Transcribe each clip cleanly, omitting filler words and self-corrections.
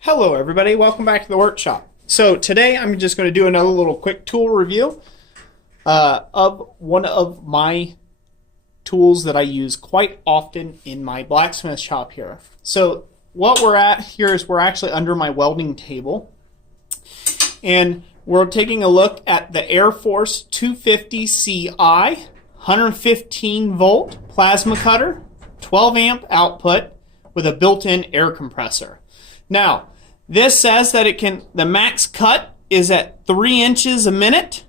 Hello everybody, welcome back to the workshop. So today I'm just going to do another little quick tool review of one of my tools that I use quite often in my blacksmith shop here. So what we're at here is we're actually under my welding table, and we're taking a look at the Air Force 250 CI 115 volt plasma cutter, 12 amp output with a built-in air compressor. Now, this says that the max cut is at 3 inches a minute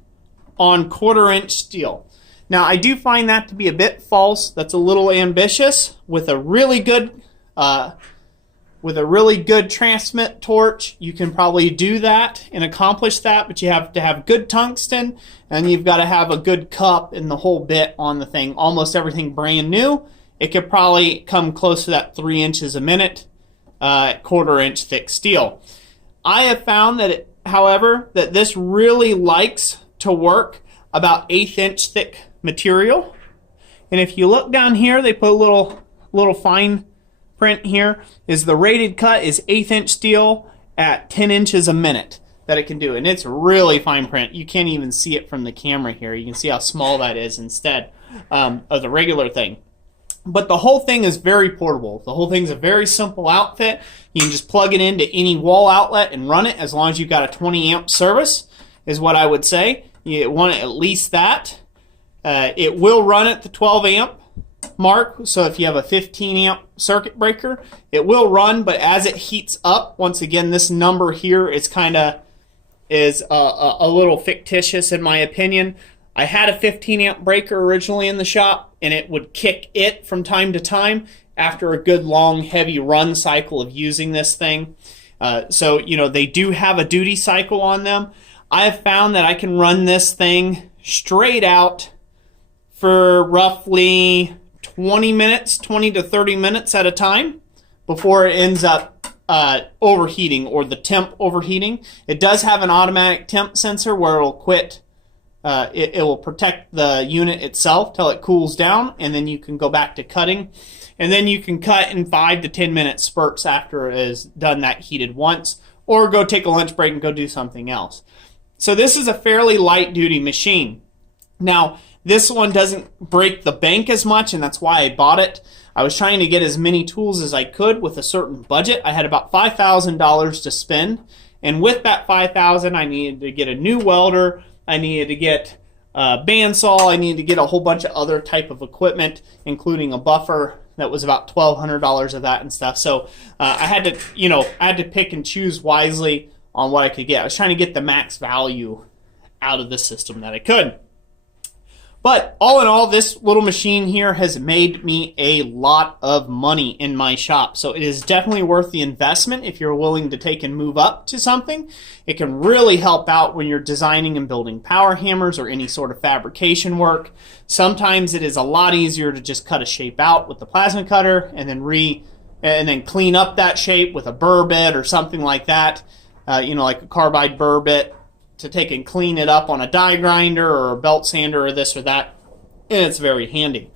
on 1/4 inch steel. Now, I do find that to be a bit false. That's a little ambitious. With a really good transmit torch, you can probably do that and accomplish that, but you have to have good tungsten, and you've got to have a good cup and the whole bit on the thing. Almost everything brand new. It could probably come close to that 3 inches a minute. 1/4 inch thick steel. I have found that, however, that this really likes to work about 1/8 inch thick material. And if you look down here, they put a little fine print here. Is the rated cut is 1/8 inch steel at 10 inches a minute that it can do, and it's really fine print. You can't even see it from the camera here. You can see how small that is instead of the regular thing. But the whole thing is very portable. The whole thing's a very simple outfit. You can just plug it into any wall outlet and run it, as long as you've got a 20 amp service, is what I would say. You want at least that. It will run at the 12 amp mark, so if you have a 15 amp circuit breaker, it will run, but as it heats up, once again, this number here is a little fictitious in my opinion. I had a 15 amp breaker originally in the shop, and it would kick it from time to time after a good long heavy run cycle of using this thing. So they do have a duty cycle on them. I have found that I can run this thing straight out for roughly 20 to 30 minutes at a time before it ends up overheating, or the temp overheating. It does have an automatic temp sensor where it'll quit. It will protect the unit itself till it cools down, and then you can go back to cutting. And then you can cut in 5 to 10 minute spurts after it is done that heated once, or go take a lunch break and go do something else. So this is a fairly light duty machine. Now, this one doesn't break the bank as much, and that's why I bought it. I was trying to get as many tools as I could with a certain budget. I had about $5,000 to spend, and with that $5,000, I needed to get a new welder. I needed to get a bandsaw. I needed to get a whole bunch of other type of equipment, including a buffer that was about $1,200 of that and stuff. So I had to pick and choose wisely on what I could get. I was trying to get the max value out of the system that I could. But all in all, this little machine here has made me a lot of money in my shop. So it is definitely worth the investment if you're willing to take and move up to something. It can really help out when you're designing and building power hammers or any sort of fabrication work. Sometimes it is a lot easier to just cut a shape out with the plasma cutter and then clean up that shape with a burr bit or something like that. Like a carbide burr bit, to take and clean it up on a die grinder or a belt sander or this or that, and it's very handy.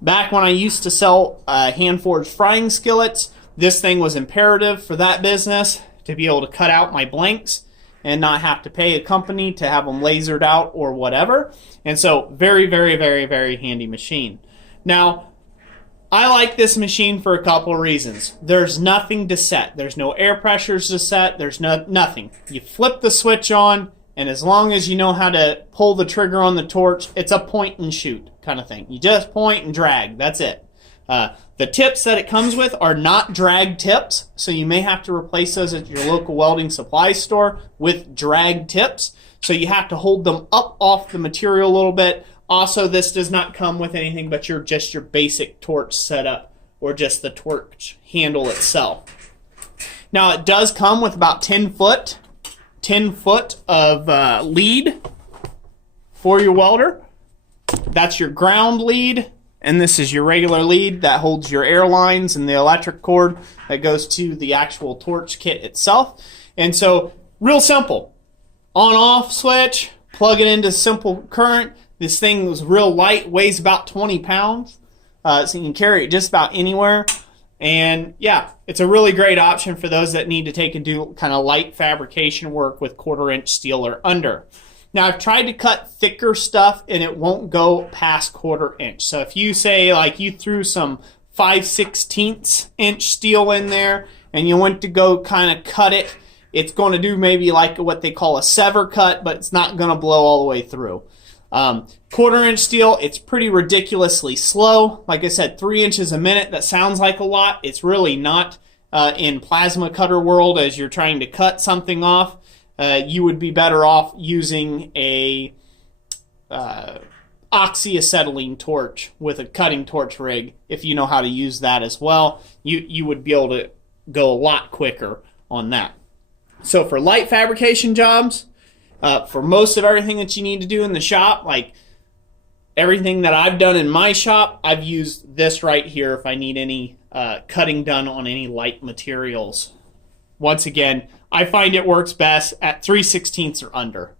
Back when I used to sell hand-forged frying skillets, this thing was imperative for that business, to be able to cut out my blanks and not have to pay a company to have them lasered out or whatever. And so very, very, very, very handy machine. Now, I like this machine for a couple of reasons. There's nothing to set. There's no air pressures to set. There's nothing. You flip the switch on, and as long as you know how to pull the trigger on the torch, it's a point and shoot kind of thing. You just point and drag. That's it. The tips that it comes with are not drag tips, so you may have to replace those at your local welding supply store with drag tips. So you have to hold them up off the material a little bit. Also, this does not come with anything but your basic torch setup or just the torch handle itself. Now it does come with about 10 foot of lead for your welder. That's your ground lead, and this is your regular lead that holds your air lines and the electric cord that goes to the actual torch kit itself. And so, real simple. On-off switch, plug it into simple current. This thing is real light, weighs about 20 pounds, so you can carry it just about anywhere. And yeah, it's a really great option for those that need to take and do kind of light fabrication work with 1/4 inch steel or under. Now, I've tried to cut thicker stuff and it won't go past 1/4 inch. So if you say like you threw some 5/16 inch steel in there and you went to go kind of cut it, it's going to do maybe like what they call a sever cut, but it's not going to blow all the way through. 1/4 inch steel, it's pretty ridiculously slow. Like I said, 3 inches a minute, that sounds like a lot. It's really not in plasma cutter world as you're trying to cut something off. You would be better off using a oxyacetylene torch with a cutting torch rig. If you know how to use that as well, you would be able to go a lot quicker on that. So for light fabrication jobs, for most of everything that you need to do in the shop, like everything that I've done in my shop, I've used this right here if I need any cutting done on any light materials. Once again, I find it works best at 3/16 or under.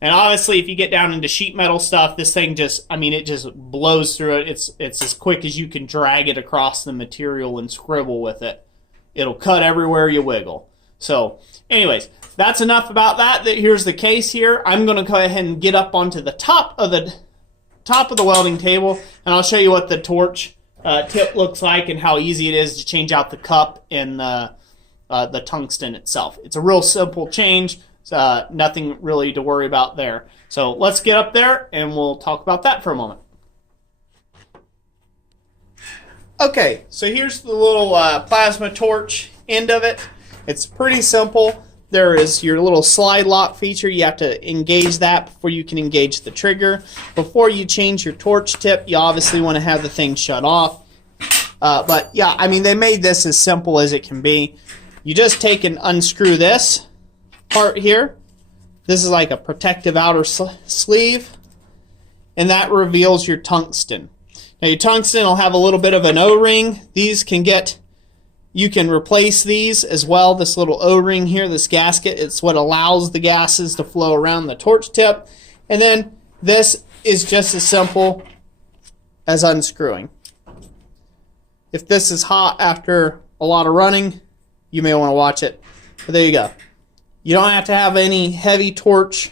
And obviously, if you get down into sheet metal stuff, this thing just, I mean, it just blows through it. It's as quick as you can drag it across the material and scribble with it. It'll cut everywhere you wiggle. So, anyways, that's enough about that. Here's the case here. I'm going to go ahead and get up onto the top of the welding table, and I'll show you what the torch tip looks like and how easy it is to change out the cup and the tungsten itself. It's a real simple change. Nothing really to worry about there. So let's get up there and we'll talk about that for a moment. Okay, so here's the little plasma torch end of it. It's pretty simple. There is your little slide lock feature. You have to engage that before you can engage the trigger. Before you change your torch tip, you obviously want to have the thing shut off. But yeah, I mean, they made this as simple as it can be. You just take and unscrew this part here. This is like a protective outer sleeve, and that reveals your tungsten. Now your tungsten will have a little bit of an O-ring. These can get, you can replace these as well. This little O-ring here, this gasket, it's what allows the gases to flow around the torch tip. And then this is just as simple as unscrewing. If this is hot after a lot of running, you may want to watch it. But there you go. You don't have to have any heavy torch.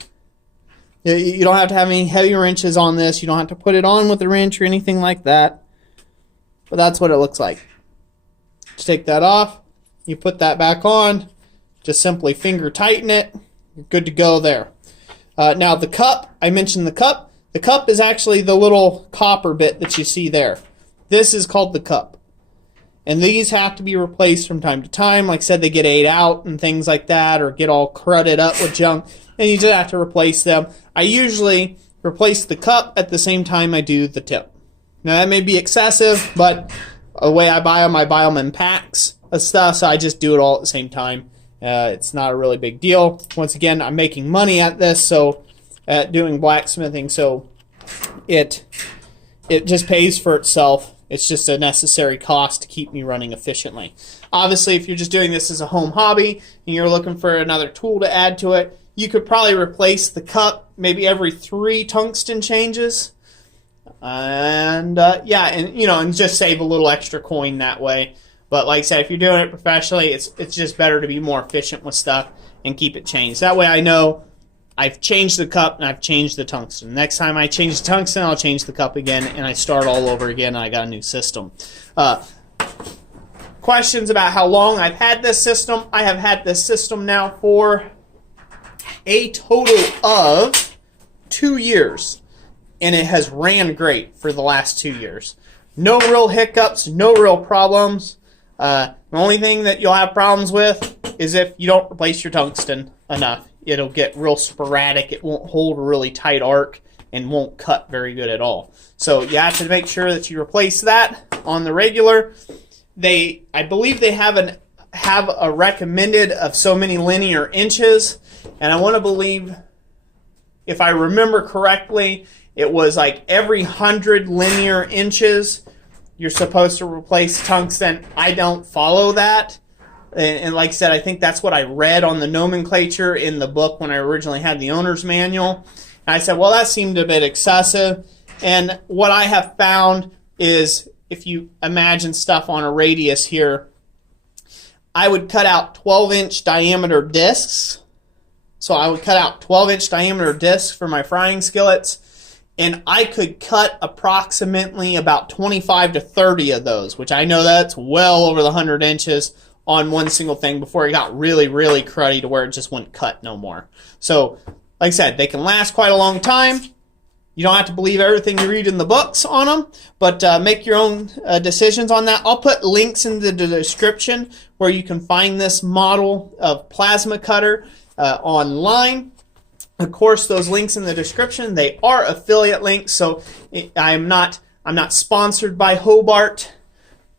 You don't have to have any heavy wrenches on this. You don't have to put it on with a wrench or anything like that. But that's what it looks like. Just take that off. You put that back on. Just simply finger tighten it. You're good to go there. Now the cup, I mentioned the cup. The cup is actually the little copper bit that you see there. This is called the cup. And these have to be replaced from time to time. Like I said, they get ate out and things like that, or get all crudted up with junk, and you just have to replace them. I usually replace the cup at the same time I do the tip. Now that may be excessive, but the way I buy them in packs of stuff, so I just do it all at the same time. It's not a really big deal. Once again, I'm making money at this, so at doing blacksmithing, so it just pays for itself. It's just a necessary cost to keep me running efficiently. Obviously, if you're just doing this as a home hobby and you're looking for another tool to add to it, you could probably replace the cup maybe every 3 tungsten changes. And yeah, and just save a little extra coin that way. But like I said, if you're doing it professionally, it's just better to be more efficient with stuff and keep it changed. That way I know I've changed the cup and I've changed the tungsten. Next time I change the tungsten, I'll change the cup again, and I start all over again, and I got a new system. Questions about how long I've had this system? I have had this system now for a total of 2 years, and it has ran great for the last 2 years. No real hiccups, no real problems. The only thing that you'll have problems with is if you don't replace your tungsten enough. It'll get real sporadic. It won't hold a really tight arc and won't cut very good at all. So you have to make sure that you replace that on the regular. I believe they have a recommended of so many linear inches, and I want to believe, if I remember correctly, it was like every 100 linear inches you're supposed to replace tungsten. I don't follow that. And like I said, I think that's what I read on the nomenclature in the book when I originally had the owner's manual. And I said, well, that seemed a bit excessive. And what I have found is, if you imagine stuff on a radius here, I would cut out 12-inch diameter discs. So I would cut out 12-inch diameter discs for my frying skillets, and I could cut approximately about 25 to 30 of those, which I know that's well over the 100 inches on one single thing before it got really, really cruddy to where it just wouldn't cut no more. So, like I said, they can last quite a long time. You don't have to believe everything you read in the books on them, but make your own decisions on that. I'll put links in the description where you can find this model of plasma cutter online. Of course, those links in the description, they are affiliate links, so I'm not sponsored by Hobart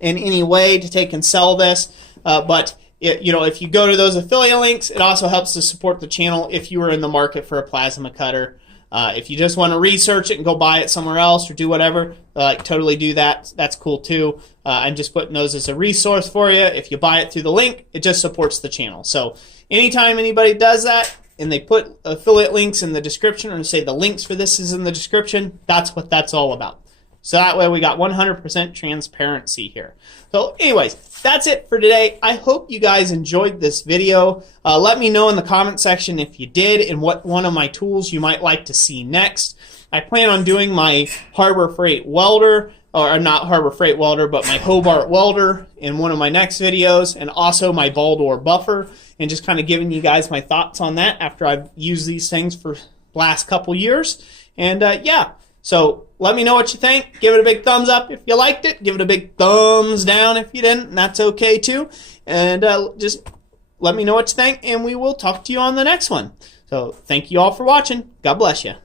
in any way to take and sell this, but if you go to those affiliate links, it also helps to support the channel if you are in the market for a plasma cutter. If you just want to research it and go buy it somewhere else or do whatever, totally do that. That's cool too. I'm just putting those as a resource for you. If you buy it through the link, it just supports the channel. So anytime anybody does that and they put affiliate links in the description or say the links for this is in the description, that's what that's all about. So that way we got 100% transparency here. So anyways, that's it for today. I hope you guys enjoyed this video. Let me know in the comment section if you did and what one of my tools you might like to see next. I plan on doing my Harbor Freight welder, or not Harbor Freight welder, but my Hobart welder in one of my next videos, and also my ball door buffer, and just kind of giving you guys my thoughts on that after I've used these things for the last couple years. And yeah, so let me know what you think. Give it a big thumbs up if you liked it. Give it a big thumbs down if you didn't, and that's okay too. And just let me know what you think, and we will talk to you on the next one. So thank you all for watching. God bless you.